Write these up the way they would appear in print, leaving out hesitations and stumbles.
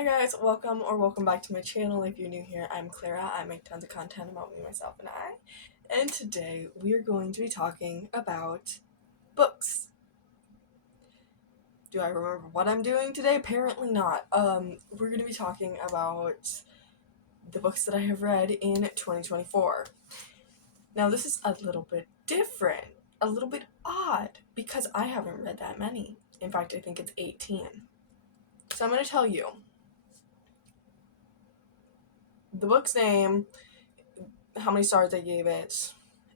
Hi guys, welcome back to my channel. If you're new here, I'm Clara. I make tons of content about me, myself, and I. And today we are going to be talking about books. Do I remember what I'm doing today? Apparently not. We're going to be talking about the books that I have read in 2024. Now this is a little bit different, a little bit odd, because I haven't read that many. In fact, I think it's 18. So I'm going to tell you the book's name, how many stars I gave it,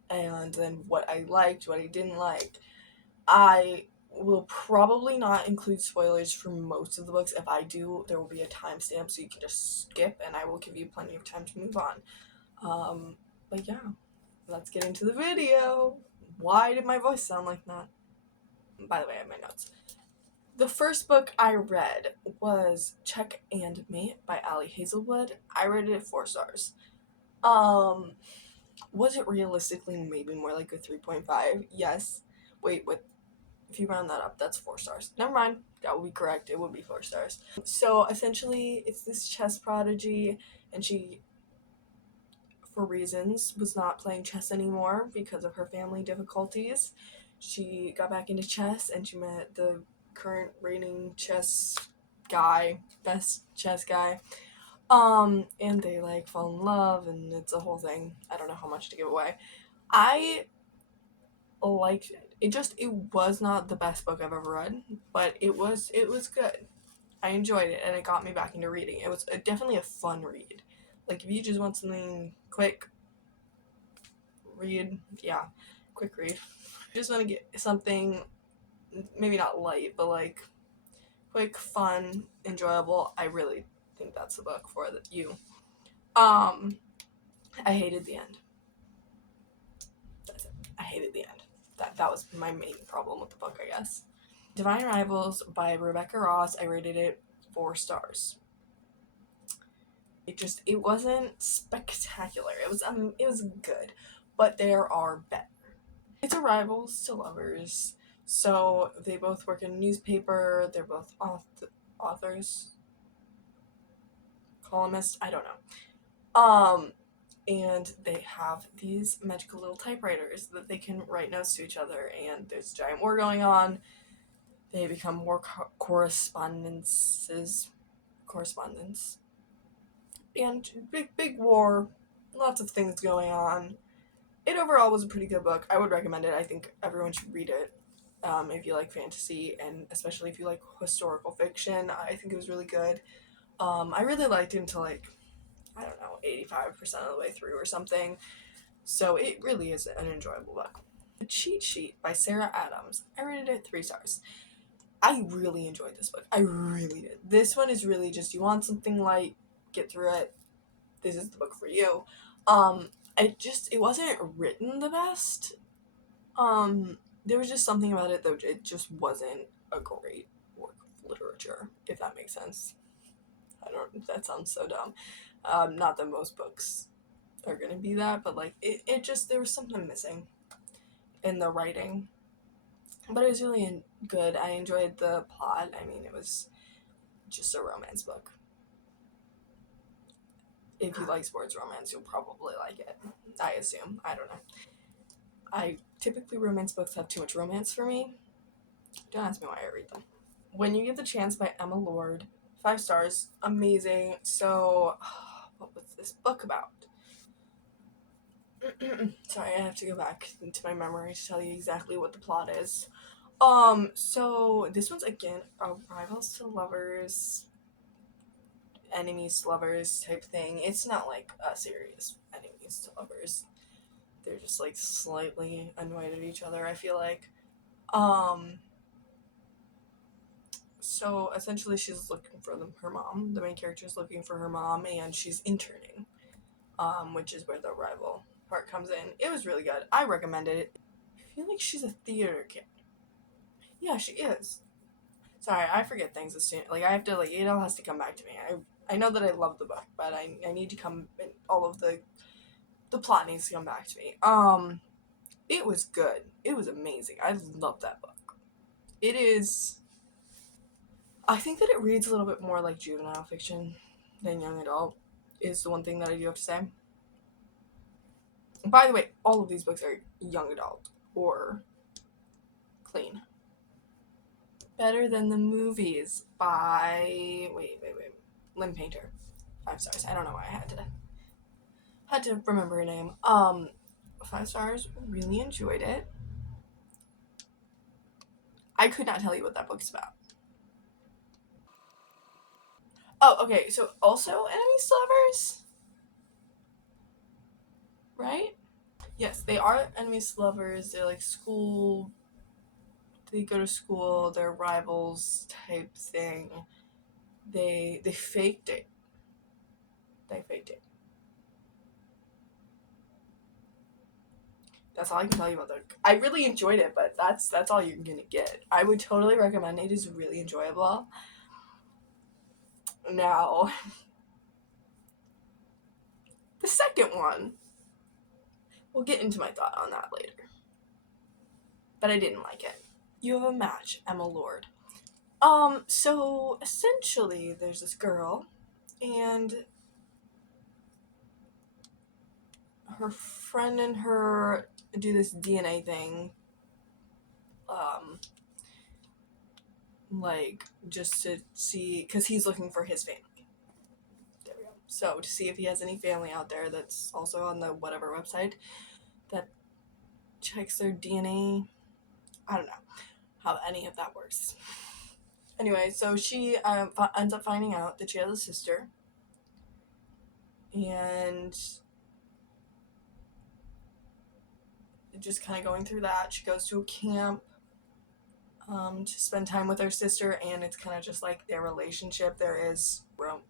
and then what I liked, what I didn't like. I will probably not include spoilers for most of the books. If I do, there will be a timestamp so you can just skip and I will give you plenty of time to move on. But yeah, let's get into the video. Why did my voice sound like that? By the way, I have my notes. The first book I read was Check and Mate by Ali Hazelwood. I rated it 4 stars. Was it realistically maybe more like a 3.5? Yes. Wait, if you round that up, that's 4 stars. Never mind. That would be correct. It would be 4 stars. So essentially, it's this chess prodigy, and she, for reasons, was not playing chess anymore because of her family difficulties. She got back into chess, and she met the current reigning chess guy, best chess guy. And they like fall in love, and it's a whole thing. I don't know how much to give away. I liked it. It was not the best book I've ever read, but it was good. I enjoyed it, and it got me back into reading. It was definitely a fun read. Like if you just want something quick, quick read. You just want to get something maybe not light, but like quick, fun, enjoyable. I really think that's the book for you. I hated the end. That's it. I hated the end. That was my main problem with the book, I guess. Divine Rivals by Rebecca Ross. I rated it 4 stars. It wasn't spectacular. It was good, but there are better. It's a rivals to lovers. So they both work in a newspaper. They're both authors, columnists. I don't know. And they have these magical little typewriters that they can write notes to each other, and there's a giant war going on. They become war correspondents, and big war, lots of things going on. It overall was a pretty good book. I would recommend it. I think everyone should read it if you like fantasy, and especially if you like historical fiction. I think it was really good. I really liked it until like, I don't know, 85% of the way through or something. So it really is an enjoyable book. The Cheat Sheet by Sarah Adams. I rated it 3 stars. I really enjoyed this book. I really did. This one is really just, you want something light, get through it. This is the book for you. It wasn't written the best. There was just something about it that it just wasn't a great work of literature, if that makes sense. That sounds so dumb. Not that most books are gonna be that, but like it just, there was something missing in the writing. But it was really good. I enjoyed the plot. I mean, it was just a romance book. If you like sports romance, you'll probably like it. I assume. I don't know. Typically romance books have too much romance for me. Don't ask me why I read them. When You Get the Chance by Emma Lord. 5 stars. Amazing. So, what was this book about? Sorry, I have to go back into my memory to tell you exactly what the plot is. So this one's again a rivals to lovers, enemies to lovers type thing. It's not like a serious enemies to lovers. They're just like slightly annoyed at each other, I feel like. So essentially she's looking for her mom. The main character is looking for her mom, and she's interning, which is where the rival part comes in. It was really good. I recommend it. I feel like she's a theater kid. Yeah, she is. Sorry, I forget things as soon. Like, I have to, like, it all has to come back to me. I know that I love the book, but I need to come, all of the plot needs to come back to me. It was good. It was amazing. I love that book. It is I think that it reads a little bit more like juvenile fiction than young adult, is the one thing that I do have to say. By the way, all of these books are young adult or clean. Better Than the Movies by Lynn Painter. 5 stars. I don't know why I had to remember her name. 5 stars. Really enjoyed it. I could not tell you what that book's about. Oh, okay. So also enemies to lovers, right? Yes, they are enemies to lovers. They're like school. They go to school. They're rivals type thing. They faked it. They faked it. That's all I can tell you about the. I really enjoyed it, but that's all you're gonna get. I would totally recommend it. It is really enjoyable. Now, the second one, we'll get into my thought on that later. But I didn't like it. You Have a Match, Emma Lord. So essentially, there's this girl, and her friend and her do this DNA thing. Like, just to see, because he's looking for his family. There we go. So, to see if he has any family out there that's also on the whatever website that checks their DNA. I don't know how any of that works. Anyway, so she ends up finding out that she has a sister, and just kind of going through that. She goes to a camp to spend time with her sister, and it's kind of just like their relationship. There is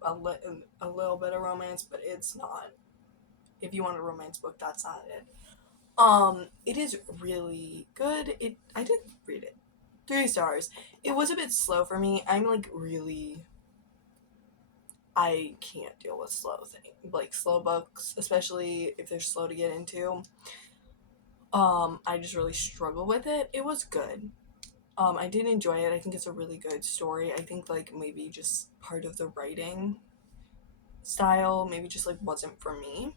a little bit of romance, but it's not. If you want a romance book, that's not it. It is really good. I did read it. 3 stars. It was a bit slow for me. I'm like really. I can't deal with slow things, like slow books, especially if they're slow to get into. I just really struggle with it. It was good. I did enjoy it. I think it's a really good story. I think like maybe just part of the writing style maybe just like wasn't for me.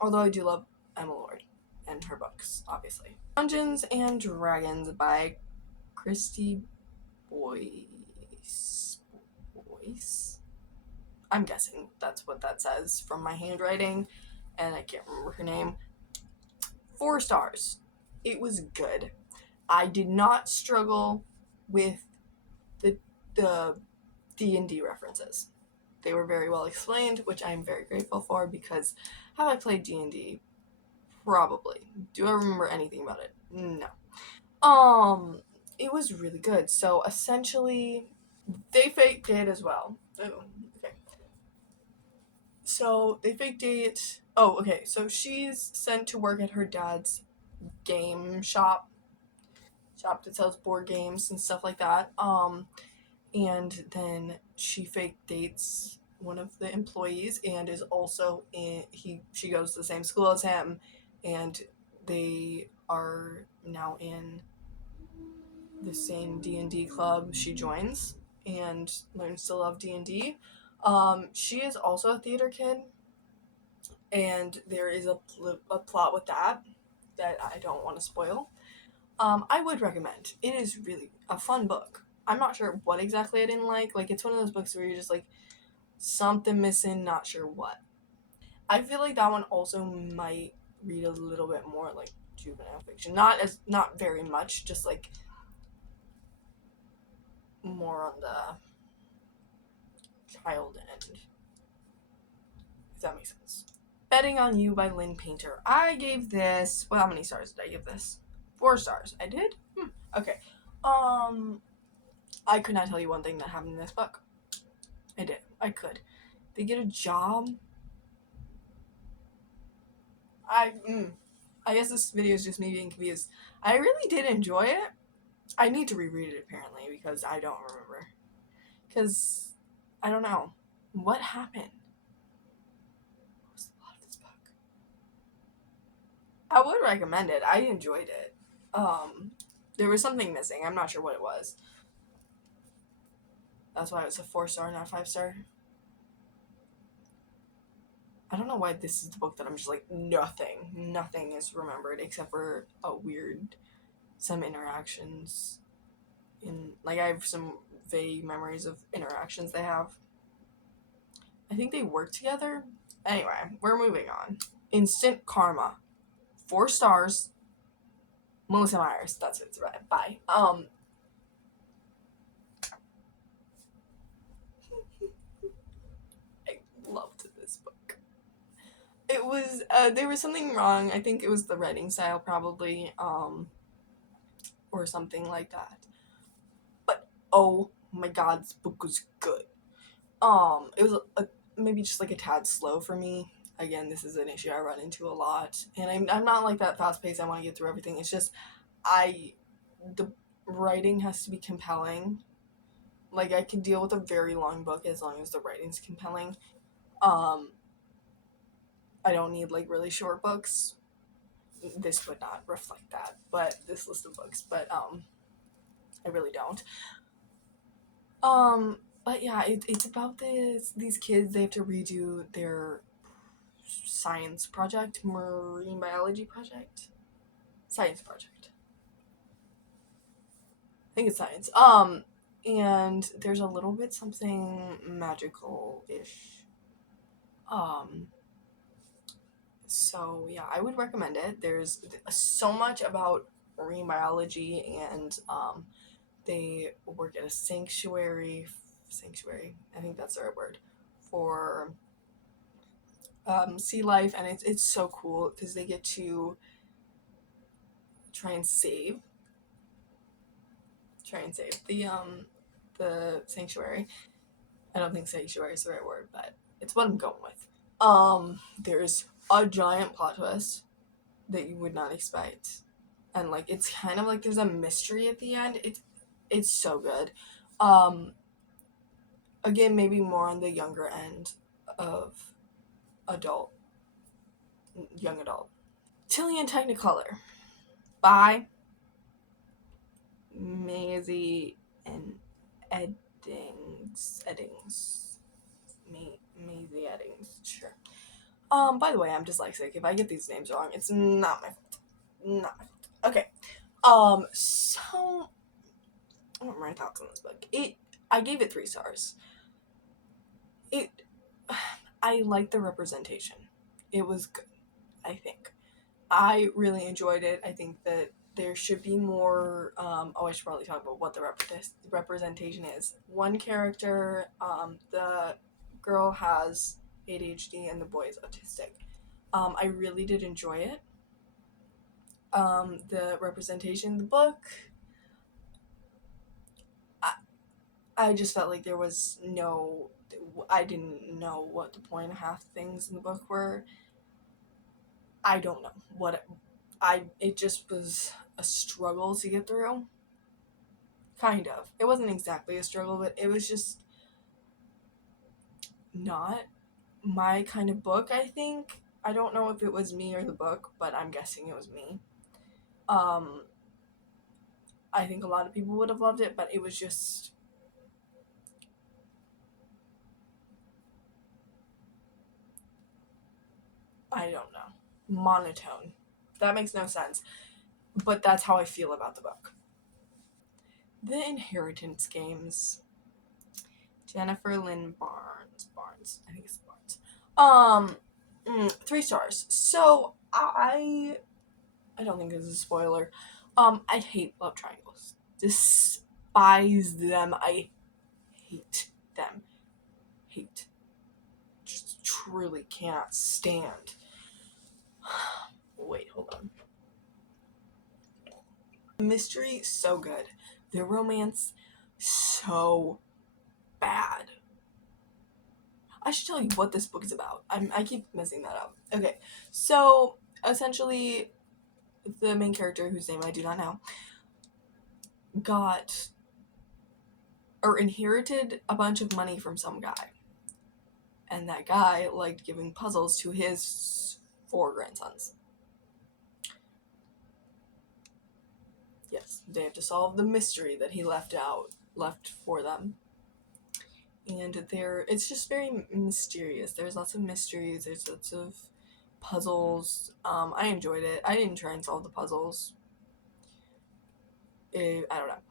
Although I do love Emma Lord and her books, obviously. Dungeons and Dragons by Christy Boyce. Boyce? I'm guessing that's what that says from my handwriting, and I can't remember her name. 4 stars. It was good. I did not struggle with the the D&D references. They were very well explained, which I'm very grateful for, because have I played D&D? Probably. Do I remember anything about it? No. It was really good. So essentially, they fake date as well. Oh, okay. So they fake date. Oh, okay. So she's sent to work at her dad's game shop that sells board games and stuff like that. And then she fake dates one of the employees, and is also in she goes to the same school as him, and they are now in the same D&D club she joins, and learns to love D&D. She is also a theater kid, and there is a plot with that I don't want to spoil. I would recommend. It is really a fun book. I'm not sure what exactly I didn't like. Like, it's one of those books where you're just like, something missing, not sure what. I feel like that one also might read a little bit more like juvenile fiction. Not very much, just like more on the child end. If that makes sense. Betting on You by Lynn Painter. I gave this. Well, how many stars did I give this? 4 stars. I did? Okay. I could not tell you one thing that happened in this book. I did. I could. They get a job. I guess this video is just me being confused. I really did enjoy it. I need to reread it apparently because I don't remember. Because I don't know what happened. What was the plot of this book? I would recommend it. I enjoyed it. There was something missing. I'm not sure what it was. That's why it was a 4-star, not 5-star. I don't know why this is the book that I'm just like, nothing is remembered except for some interactions. I have some vague memories of interactions they have. I think they work together. Anyway, we're moving on. Instant Karma. 4 stars. Melissa Myers. That's it. Bye. I loved this book. It was there was something wrong. I think it was the writing style probably, or something like that. But oh my god, this book was good. It was maybe just like a tad slow for me. Again, this is an issue I run into a lot, and I'm not like that fast paced. I want to get through everything. It's just the writing has to be compelling. Like I can deal with a very long book as long as the writing's compelling. Um, I don't need like really short books. This would not reflect that, but this list of books, but I really don't. But yeah, it's about these kids. They have to redo their science project, marine biology project, science project. I think it's science. And there's a little bit something magical ish. Um, so yeah, I would recommend it. There's so much about marine biology, and they work at a sanctuary. Sanctuary, I think that's the right word for sea life, and it's so cool because they get to try and save the sanctuary. I don't think sanctuary is the right word, but it's what I'm going with. There's a giant plot twist that you would not expect, and like it's kind of like there's a mystery at the end. It's so good. Um, Again, maybe more on the younger end of adult, young adult. Tilly and Technicolor by Maisie and Eddings. Maisie Eddings, sure. By the way, I'm dyslexic. If I get these names wrong, it's not my fault. Not my fault. Okay. So what were my thoughts on this book? I gave it 3 stars. It I like the representation. It was good, I think. I really enjoyed it. I think that there should be more. I should probably talk about what the representation is. One character, the girl has ADHD and the boy is autistic. I really did enjoy it. The representation in the book, I just felt like there was no. I didn't know what the point of half things in the book were. I don't know what it just was a struggle to get through. Kind of. It wasn't exactly a struggle, but it was just not my kind of book, I think. I don't know if it was me or the book, but I'm guessing it was me. Um I think a lot of people would have loved it, but it was just I don't know. Monotone. That makes no sense, but that's how I feel about the book. The Inheritance Games. Jennifer Lynn Barnes. I think it's Barnes. 3 stars. So I don't think this is a spoiler. I hate love triangles. Despise them. I hate them. Hate. Just truly cannot stand. Wait, hold on. The mystery, so good. The romance, so bad. I should tell you what this book is about. I keep messing that up. Okay, so essentially, the main character, whose name I do not know, got or inherited a bunch of money from some guy. And that guy liked giving puzzles to his 4 grandsons. Yes, they have to solve the mystery that he left for them. and it's just very mysterious. There's lots of mysteries. There's lots of puzzles. I enjoyed it. I didn't try and solve the puzzles. I don't know.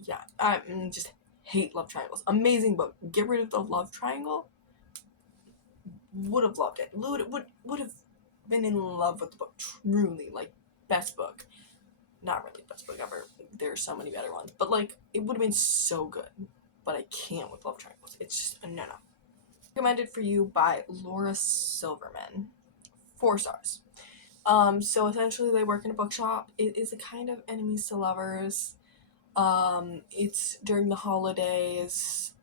Yeah, I just hate love triangles. Amazing book. Get rid of the love triangle. Would have loved it. Would have been in love with the book. Truly, like, best book. Not really best book ever. There's so many better ones, but like it would have been so good. But I can't with love triangles. It's just a no. Recommended for you by Laura Silverman. 4 stars. So essentially they work in a bookshop. It is a kind of enemies to lovers. It's during the holidays.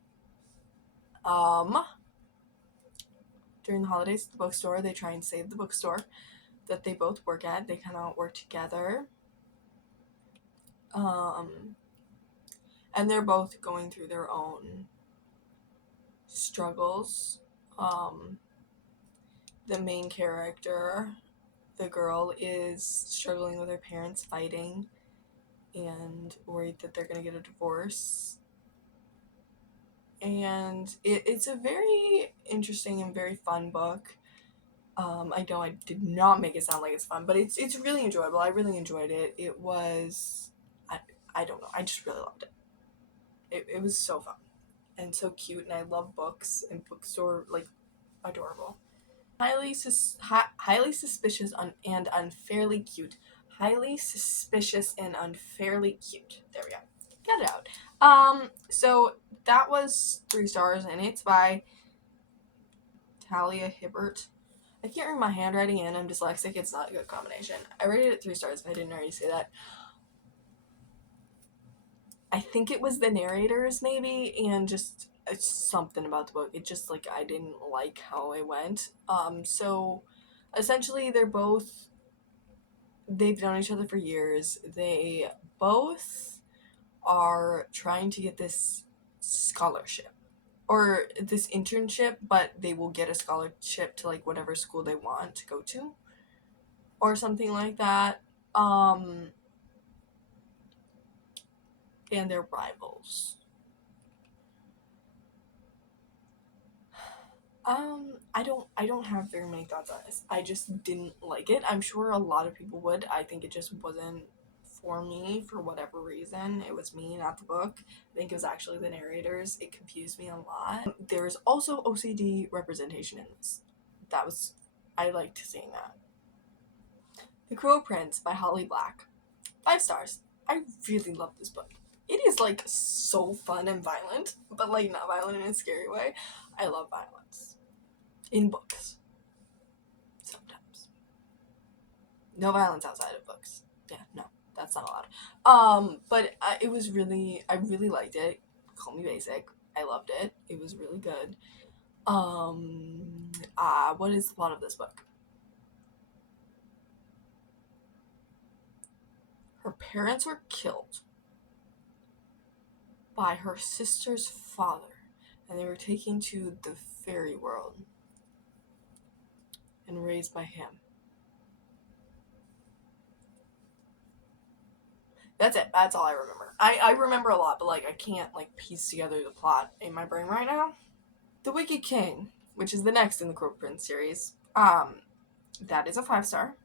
During the holidays at the bookstore, they try and save the bookstore that they both work at. They kind of work together. And they're both going through their own struggles. The main character, the girl, is struggling with her parents fighting and worried that they're going to get a divorce. And it's a very interesting and very fun book. I know I did not make it sound like it's fun, but it's really enjoyable. I really enjoyed it. It was, I don't know, I just really loved it. It was so fun and so cute, and I love books, and bookstore, like, adorable. Highly suspicious and unfairly cute. Highly suspicious and unfairly cute. There we go. Got it out. So that was 3 stars, and it's by Talia Hibbert. I can't read my handwriting and I'm dyslexic. It's not a good combination. I rated it 3 stars if I didn't already say that. I think it was the narrators, maybe, and just something about the book. It just, like, I didn't like how it went. So essentially they've known each other for years. They both are trying to get this scholarship or this internship, but they will get a scholarship to, like, whatever school they want to go to or something like that. And they're rivals. I don't have very many thoughts on this. I just didn't like it. I'm sure a lot of people would. I think it just wasn't for me for whatever reason. It was me, not the book. I think it was actually the narrators. It confused me a lot. There's also OCD representation in this. I liked seeing that. The Cruel Prince by Holly Black. 5 stars. I really love this book. It is, like, so fun and violent, but, like, not violent in a scary way. I love violence. In books. Sometimes. No violence outside of books. Yeah, no, that's not allowed. But I really liked it. Call me basic. I loved it. It was really good. What is the plot of this book? Her parents were killed by her sister's father, and they were taken to the fairy world and raised by him. That's it. That's all I remember. I remember a lot, but, like, I can't, like, piece together the plot in my brain right now. The Wicked King, which is the next in the Cruel Prince series, that is a 5 star.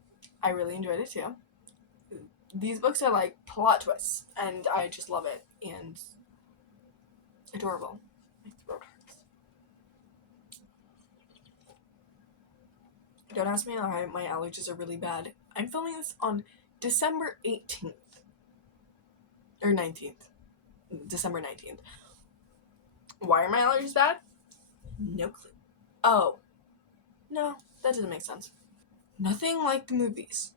I really enjoyed it too. These books are like plot twists, and I just love it, and adorable. My throat hurts. Don't ask me why my allergies are really bad. I'm filming this on December 18th. Or 19th. December 19th. Why are my allergies bad? No clue. Oh. No, that doesn't make sense. Nothing Like the Movies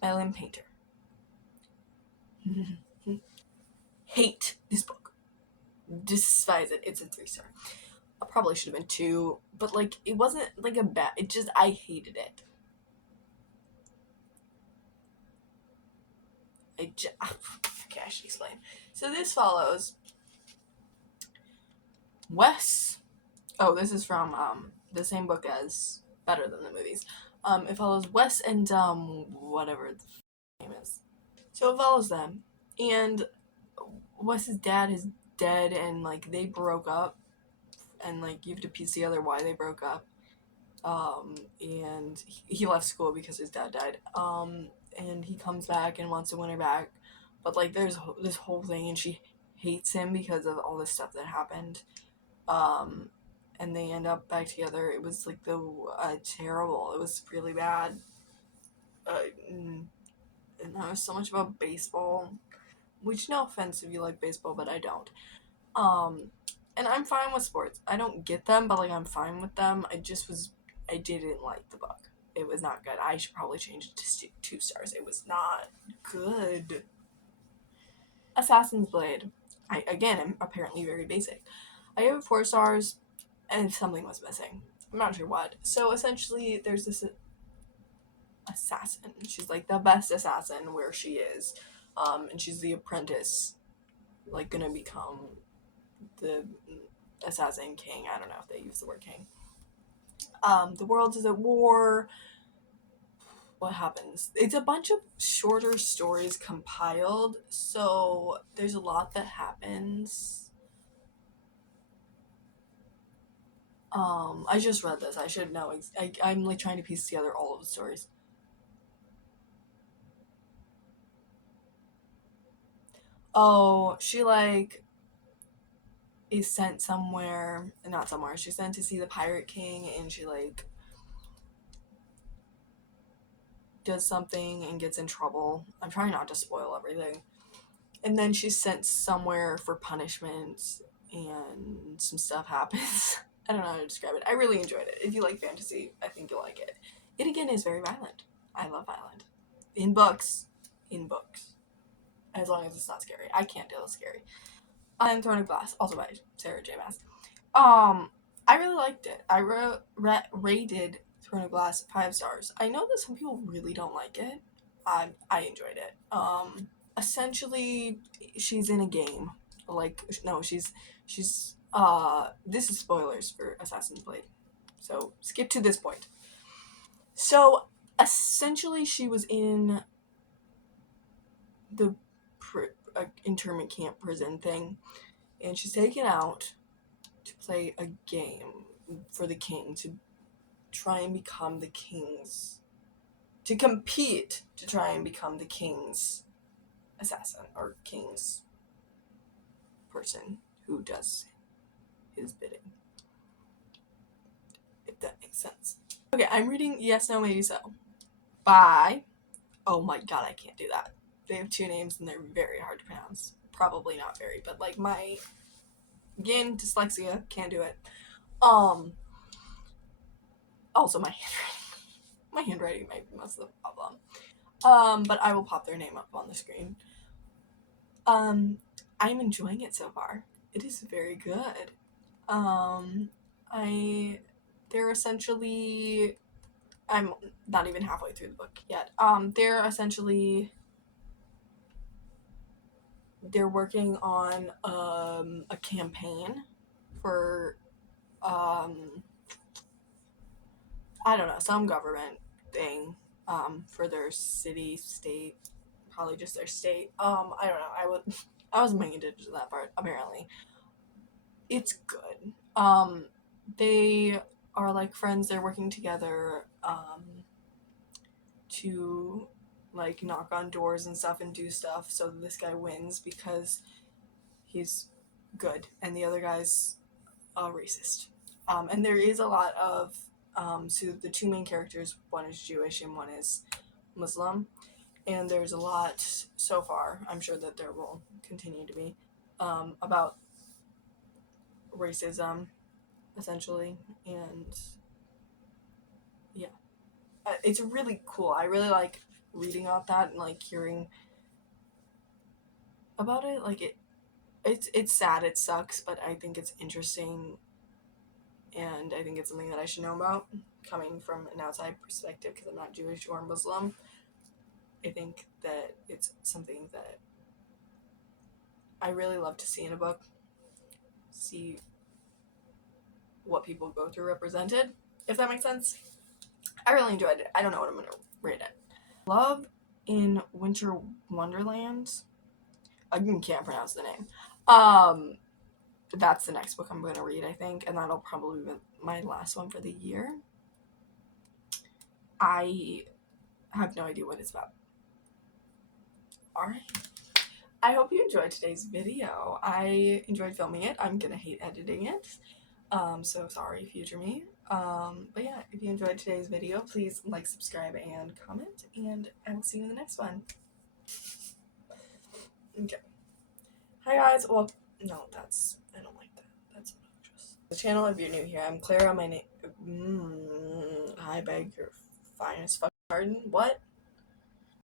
by Lynn Painter. Hate this book. Despise it. It's a 3 star. I probably should have been 2, but, like, it wasn't, like, a bad, it just, I hated it. Okay, I should explain. So this follows Wes. Oh, this is from the same book as Better Than the Movies. It follows Wes and whatever the name is. So it follows them, and was his dad is dead, and like they broke up, and like you have to piece together why they broke up. And he left school because his dad died. And he comes back and wants to win her back, but like there's this whole thing, and she hates him because of all this stuff that happened. Um, and they end up back together. It was like the terrible. It was really bad. And that was so much about baseball, which no offense if you like baseball, but I don't. Um, and I'm fine with sports. I don't get them, but like I'm fine with them. I didn't like the book. It was not good. I should probably change it to 2 stars. It was not good. Assassin's Blade. I again am apparently very basic. I gave it 4 stars, and something was missing. I'm not sure what. So essentially, there's this assassin. She's like the best assassin where she is, and she's the apprentice, like gonna become the assassin king. I don't know if they use the word king. The world is at war. What happens? It's a bunch of shorter stories compiled, so there's a lot that happens. I just read this. I should know. I'm like trying to piece together all of the stories. Oh, she like is sent somewhere, not somewhere. She's sent to see the Pirate King, and she like does something and gets in trouble. I'm trying not to spoil everything. And then she's sent somewhere for punishment, and some stuff happens. I don't know how to describe it. I really enjoyed it. If you like fantasy, I think you'll like it. It again is very violent. I love violent. In books. In books. As long as it's not scary. I can't deal with scary. And Throne of Glass, also by Sarah J. Maas. I really liked it. I rated Throne of Glass 5 stars. I know that some people really don't like it. I enjoyed it. Essentially, she's in a game. Like, no, she's this is spoilers for Assassin's Blade. So, skip to this point. So, essentially, she was in the internment camp prison thing, and she's taken out to play a game for the king, to try and become the king's, to compete to try and become the king's assassin, or king's person who does his bidding, if that makes sense. Okay, I'm reading Yes, No, Maybe So by, oh my god, I can't do that. They have 2 names and they're very hard to pronounce. Probably not very, but like again, dyslexia, can't do it. Also my handwriting might be most of the problem. But I will pop their name up on the screen. I'm enjoying it so far. It is very good. They're essentially, I'm not even halfway through the book yet. They're working on a campaign for I don't know, some government thing, for their city, state, probably just their state. I don't know. I wasn't paying attention to that part. Apparently, it's good. They are like friends. They're working together, to like knock on doors and stuff and do stuff. So this guy wins because he's good, and the other guy's a racist. And there is a lot of so the 2 main characters, one is Jewish and one is Muslim, and there's a lot so far. I'm sure that there will continue to be about racism, essentially, and yeah, it's really cool. I really like reading about that and like hearing about it. Like it's sad, it sucks, but I think it's interesting, and I think it's something that I should know about, coming from an outside perspective, because I'm not Jewish or Muslim. I think that it's something that I really love to see in a book, see what people go through represented, if that makes sense. I really enjoyed it. I don't know what I'm going to rate it. Love in Winter Wonderland. I can't pronounce the name. That's the next book I'm going to read, I think, and that'll probably be my last one for the year. I have no idea what it's about. Alright. I hope you enjoyed today's video. I enjoyed filming it. I'm gonna hate editing it. So sorry, future me. But yeah, if you enjoyed today's video, please like, subscribe, and comment, and I will see you in the next one. Okay. Hi guys. Well, no, I don't like that. That's obnoxious. The channel, if you're new here, I'm Clara. My name. I beg your finest fucking pardon. What?